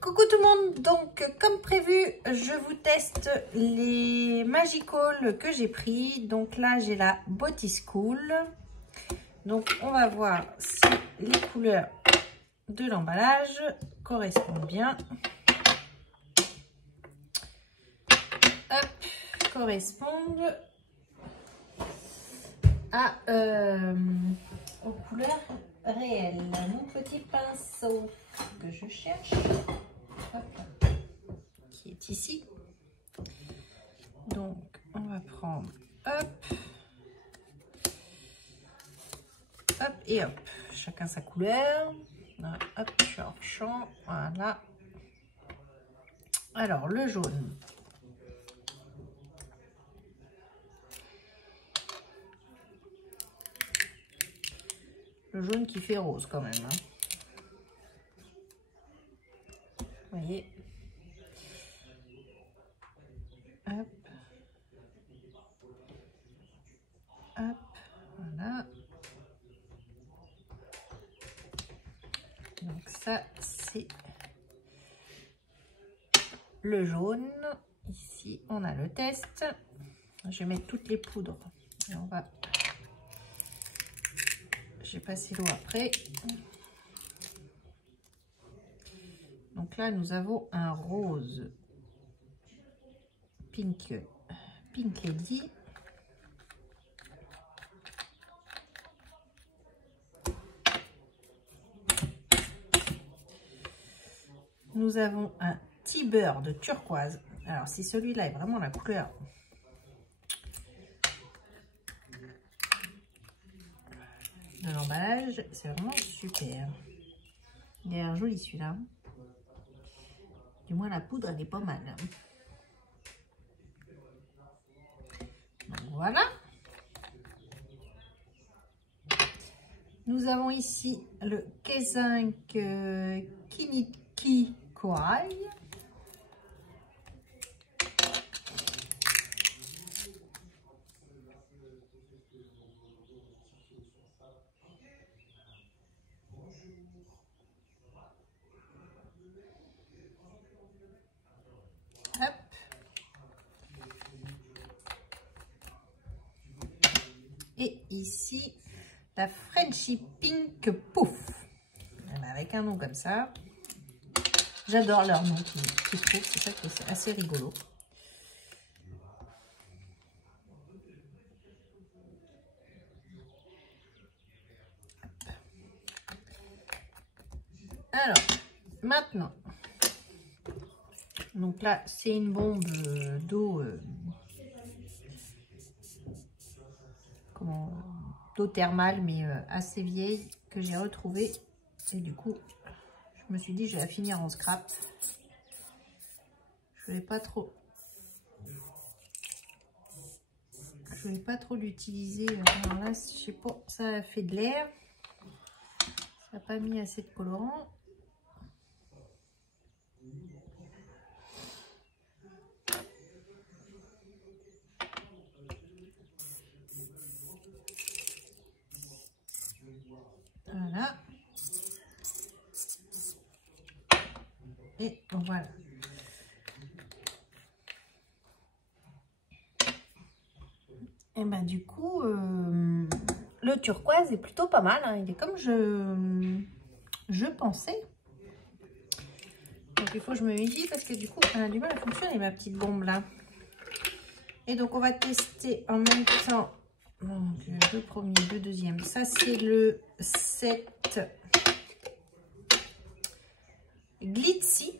Coucou tout le monde, donc comme prévu, je vous teste les Magical que j'ai pris. Donc là, j'ai la Body School. Donc on va voir si les couleurs de l'emballage correspondent bien. Hop, correspondent à, aux couleurs réelles. Mon petit pinceau que je cherche. Hop, qui est ici. Donc on va prendre hop, hop et hop, chacun sa couleur. Voilà, hop, je suis hors champ, voilà. Alors le jaune, qui fait rose quand même, hein. Vous voyez, hop, hop, voilà. Donc ça c'est le jaune. Ici on a le test. Je vais mettre toutes les poudres et on va, j'ai passé l'eau après. Donc là nous avons un rose pink lady. Nous avons un T-Bird de turquoise. Alors si celui-là est vraiment la couleur de l'emballage, c'est vraiment super. Il a l'air joli celui-là. Du moins la poudre elle est pas mal. Donc voilà. Nous avons ici le K5 Kiniki Corail. Hop. Et ici, la Frenchy Pink Pouf. Avec un nom comme ça. J'adore leur nom qui se trouve, c'est ça qui est assez rigolo. Alors, maintenant, donc là, c'est une bombe d'eau, d'eau thermale, mais assez vieille, que j'ai retrouvée. Et du coup, je me suis dit, je vais la finir en scrap. Je voulais pas trop l'utiliser. Alors là, je sais pas, ça a fait de l'air. Ça n'a pas mis assez de colorant. Voilà. Et voilà. Et ben du coup, le turquoise est plutôt pas mal, hein. Il est comme je pensais. Donc il faut que je me méfie parce que du coup, elle a du mal à fonctionner, ma petite bombe là. Et donc on va tester en même temps. Donc, le premier, le deuxième. Ça c'est le 7 Glitzy.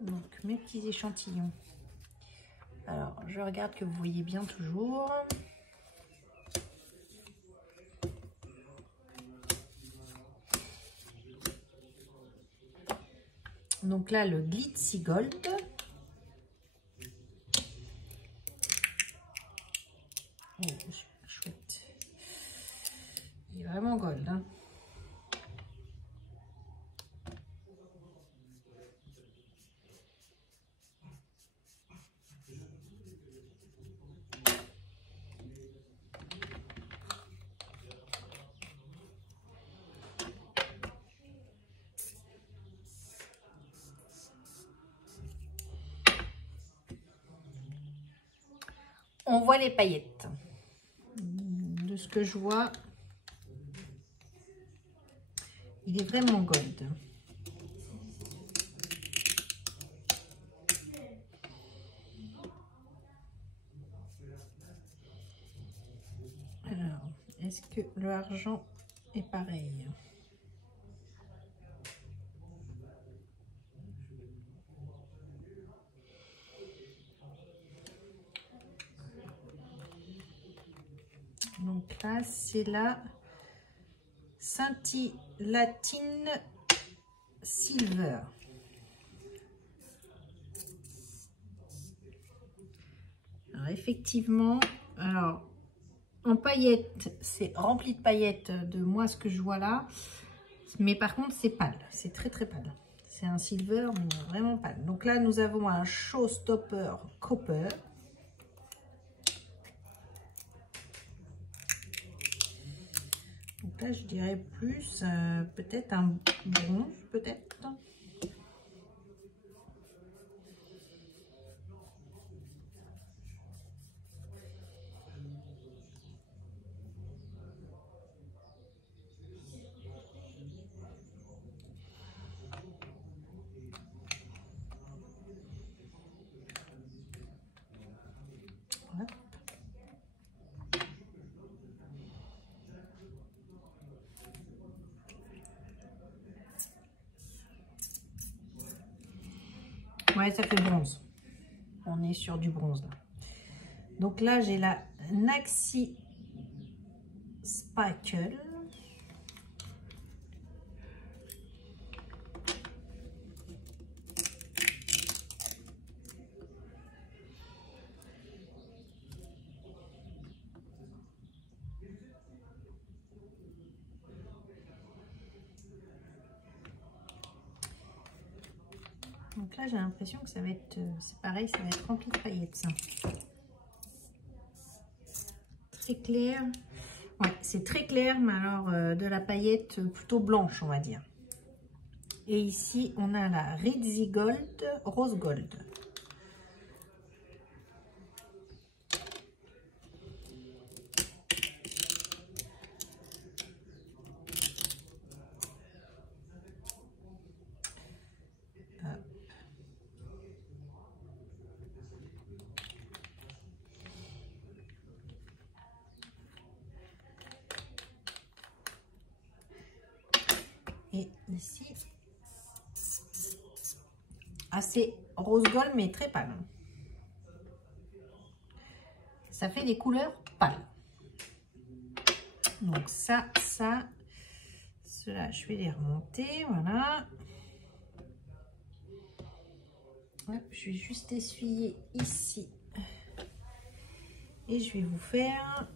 Donc mes petits échantillons. Alors je regarde que vous voyez bien toujours. Donc là le Glitzy Gold. Oh, chouette. Il est vraiment gold, hein. on voit les paillettes. De ce que je vois, il est vraiment gold. Alors, est-ce que le argent est pareil? Donc là, c'est la Scintillatine Silver. Alors effectivement, alors en paillettes, c'est rempli de paillettes de moi ce que je vois là. Mais par contre, c'est pâle. C'est très très pâle. C'est un silver, mais vraiment pâle. Donc là, nous avons un Showstopper Copper. Donc là, je dirais plus peut-être un bronze, peut-être. Ouais, ça fait bronze. On est sur du bronze là. Donc là, j'ai la Naxi Sparkle. Donc là, j'ai l'impression que ça va être, c'est pareil, ça va être rempli de paillettes, ça. Très clair. Ouais, c'est très clair, mais alors de la paillette plutôt blanche, on va dire. Et ici, on a la Rizzy Gold, Rose Gold. Et ici, assez rose gold, mais très pâle. Ça fait des couleurs pâles. Donc ça, cela, je vais les remonter, voilà. Hop, je vais juste essuyer ici. Et je vais vous faire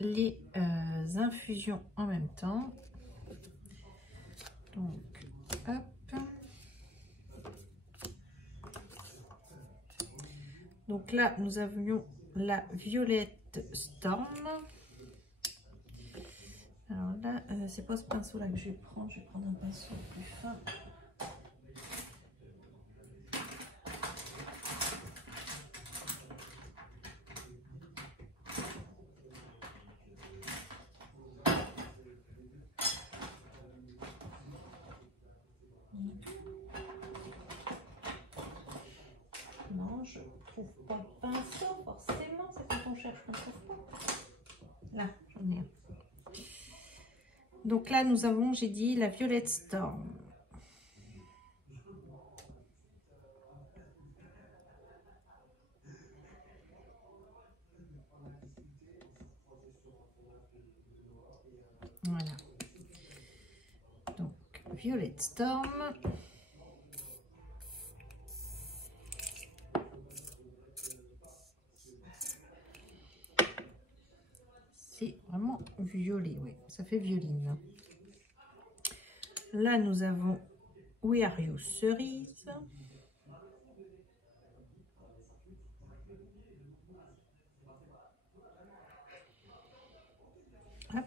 les infusions en même temps. Donc, hop. Donc là, nous avions la Violette Storm. Alors là, c'est pas ce pinceau là que je vais prendre. Je vais prendre un pinceau plus fin. Non, je trouve pas de pinceau, forcément, c'est quand on cherche qu'on trouve pas. Là, j'en ai un. Donc là, nous avons, j'ai dit, la Violette Storm. Voilà. Donc, Violette Storm. C'est vraiment violet, oui, ça fait violine. Là, nous avons We Are You Cerise. Hop.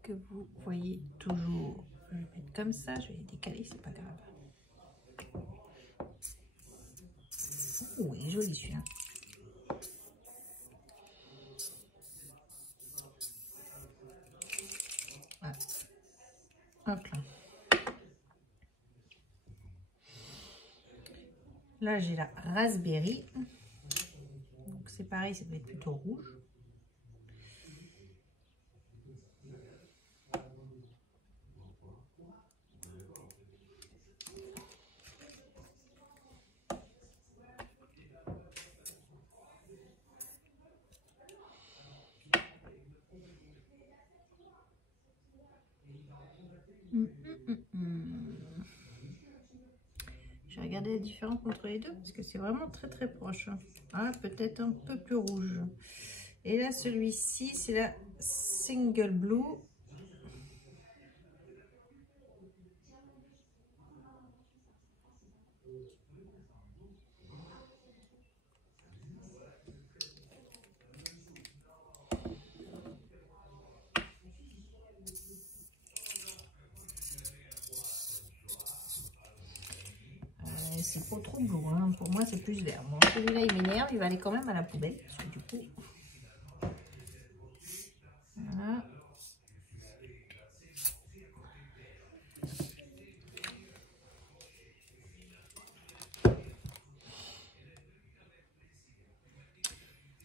Que vous voyez toujours vais mettre comme ça, je vais les décaler, c'est pas grave. Oh, il est joli celui-là. Voilà. Hop là. Là, j'ai la raspberry. Donc, c'est pareil, ça doit être plutôt rouge. Je vais regarder la différence entre les deux parce que c'est vraiment très très proche. Ah, peut-être un peu plus rouge. Et là, celui-ci, c'est la Single Blue. C'est pas trop bleu, hein. Pour moi c'est plus vert. Bon, celui-là il m'énerve, il va aller quand même à la poubelle. Parce que du coup, voilà.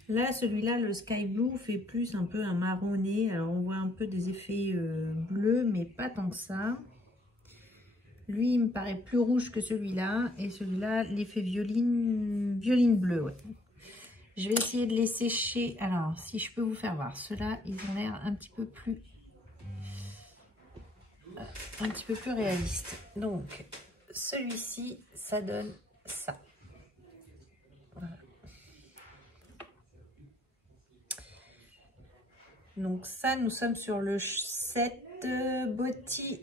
Là, celui-là, le Sky Blue, fait plus un peu un marronné. Alors, on voit un peu des effets bleus, mais pas tant que ça. Lui, il me paraît plus rouge que celui-là. Et celui-là, l'effet violine bleue, ouais. Je vais essayer de les sécher. Alors, si je peux vous faire voir, ceux-là, ils ont l'air un petit peu plus réalistes. Donc, celui-ci, ça donne ça. Voilà. Donc ça, nous sommes sur le set Body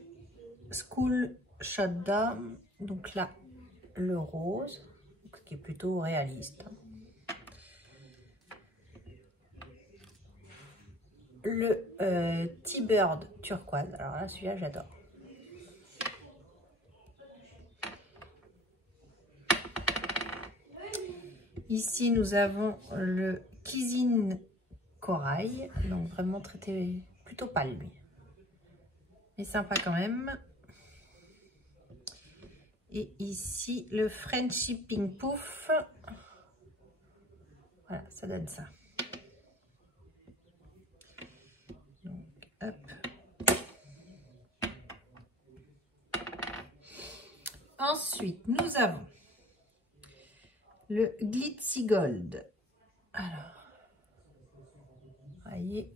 School Shutdown. Donc là, le rose, qui est plutôt réaliste. Le T-Bird turquoise. Alors là, celui-là, j'adore. Ici, nous avons le Kizine Corail. Donc vraiment traité plutôt pâle, lui. Mais sympa quand même. Et ici, le Frenchy Pink Pouf. Voilà, ça donne ça. Donc, hop. Ensuite, nous avons le Glitzy Gold. Alors, vous voyez,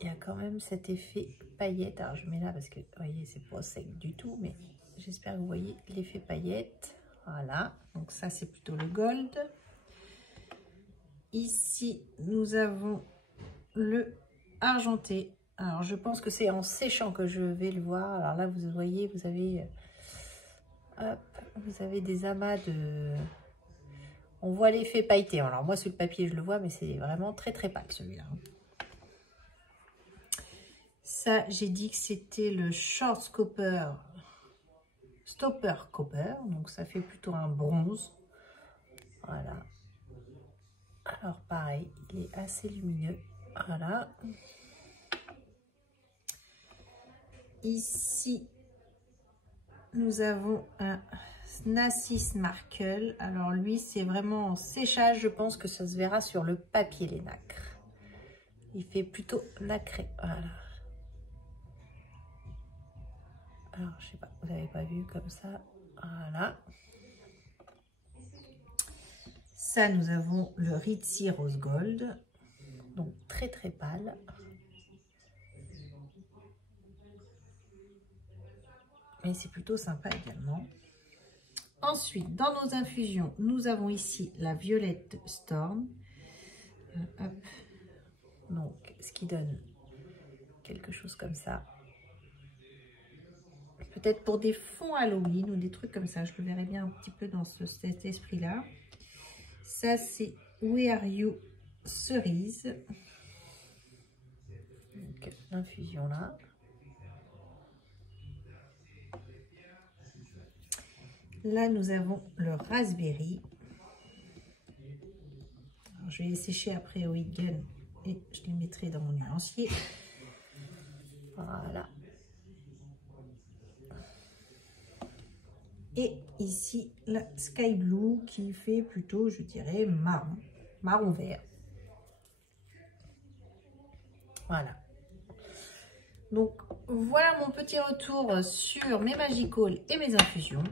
il y a quand même cet effet paillette. Alors, je mets là parce que, vous voyez, c'est pas sec du tout, mais j'espère que vous voyez l'effet paillette. Voilà, donc ça, c'est plutôt le gold. Ici, nous avons le argenté. Alors, je pense que c'est en séchant que je vais le voir. Alors là, vous voyez, vous avez, hop, vous avez des amas de... On voit l'effet pailleté. Alors, moi, sur le papier, je le vois, mais c'est vraiment très, très pâle, celui-là. Ça, j'ai dit que c'était le Short Stopper Copper. Donc, ça fait plutôt un bronze. Voilà. Alors, pareil, il est assez lumineux. Voilà. Ici, nous avons un Nassis Markle. Alors, lui, c'est vraiment en séchage. Je pense que ça se verra sur le papier, les nacres. Il fait plutôt nacré. Voilà. Alors, je sais pas, vous n'avez pas vu comme ça. Voilà. Ça, nous avons le Ritzy Rose Gold. Donc, très, très pâle. Mais c'est plutôt sympa également. Ensuite, dans nos infusions, nous avons ici la Violette Storm. Hop. Donc, ce qui donne quelque chose comme ça. Peut-être pour des fonds Halloween ou des trucs comme ça. Je le verrais bien un petit peu dans cet esprit-là. Ça, c'est Where Are You Cerise. Donc, l'infusion là. Là, nous avons le raspberry. Alors, je vais les sécher après au heat gun et je les mettrai dans mon nuancier. Voilà. Et ici, la Sky Blue qui fait plutôt, je dirais, marron vert. Voilà. Donc, voilà mon petit retour sur mes Magical et mes infusions.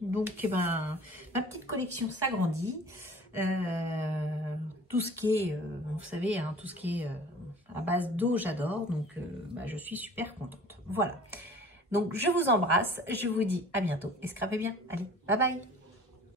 Donc, eh ben, ma petite collection s'agrandit. Tout ce qui est, vous savez, hein, tout ce qui est à base d'eau, j'adore. Donc, bah, je suis super contente. Voilà. Donc, je vous embrasse. Je vous dis à bientôt. Et scrapez bien. Allez, bye bye.